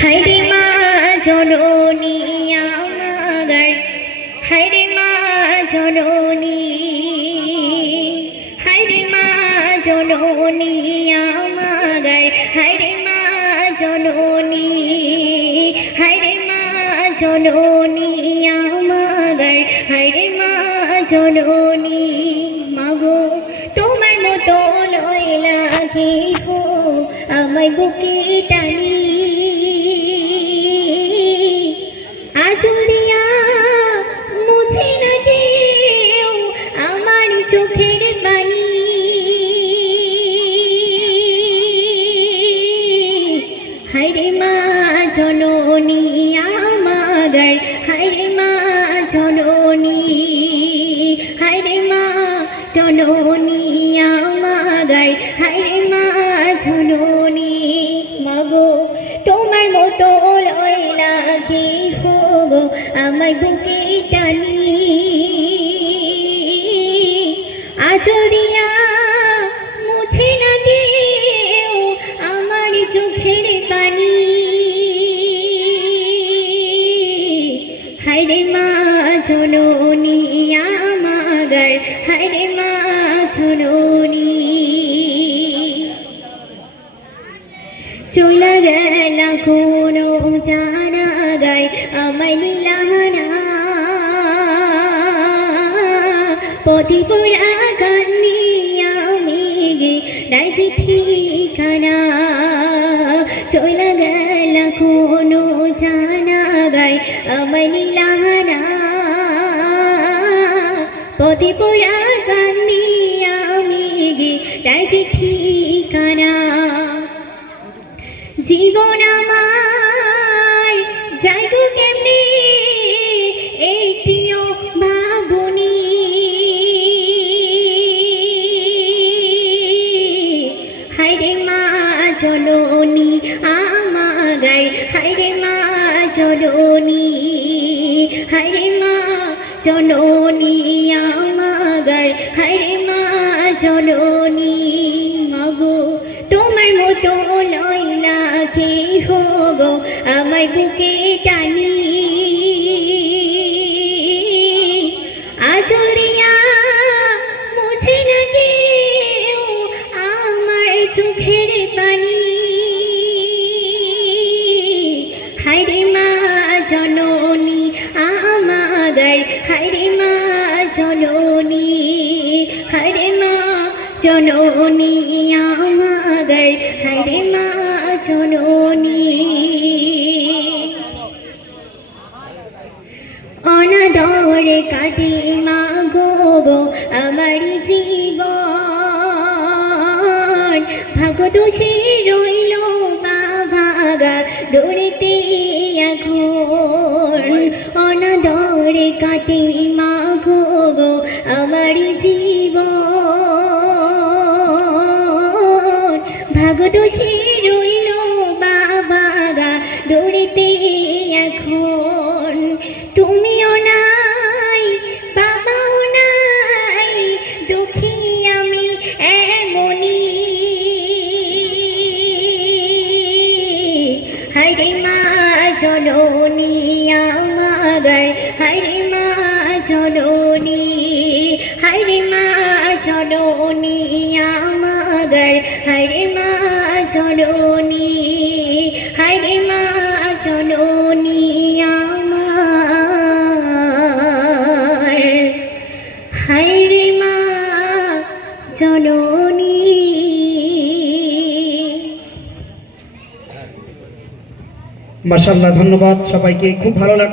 হায়রে মা জননী আমার, হায়রে মা জননী, হায়রে মা জননী আমার, হায়রে মা জননী, হায়রে মা জননী আমার, হায়রে মা জননী। মাগো তোমার মতো লয়লা কেহ আমায় বুকে টানি, আঁচল দিয়া মুছে না কেউ আমার চোখের পানি। হায়রে মা জননী আমার, হায়রে মা জননী, হায়রে মা জননী আমার, হায়রে মা জননী। মাগো তোমার মতো লয়লা কেহ আমায় বুকে টানি, আঁচল দিয়া মুছে না কেউ আমার চোখের পানি। হায়রে মা জননী আমার, হায়রে মা জননী। চলে গেল কোনো জানা গায় আমায় নিলানা, পথে পড়া কান্দি আমি গে রাজি ঠিকানা। চলে গেল কোনো জানা গায় আমায় নিলানা, পথে পড়া কান্দি আমি গে রাজি ঠিকানা। জীবন আমার যাইব কেমনে এইটিও ভাবনি, হায়রে মা জননী আমার, হায়রে মা জননী, হায়রে মা জননী আমার, হায়রে মা জননী। মাগো তোমার মতো লয়লা কেহ আমায় বুকে টানি, আঁচল দিয়া মুছে না কেউ আমার চোখের পানি। হায়রে মা জননী আমার, হায়রে মা জননী, হায়রে মা জননী আমার, হায়রে মা জননী। অনাদরে কাটে মা গো আমার জীবন, ভাগ্যদোষে রইল মা ভাগা দৌড়েতে এখন। অনাদরে কাটে মা গো আমার জীবন, ভাগ্যদোষে রইল বাবা গা দৌড়েতে এখন। তুমিও নাই বাবাও নাই দুঃখী আমি এমনি, হায়রে মা জননী আমার, হায়রে মা জননী, হায়রে মা জননী আমার, হায়রে মা জননী, হায়রে মা জননী আমার, হায়রে মা জননী। মাশাআল্লাহ, ধন্যবাদ সবাইকে, খুব ভালো লাগছে।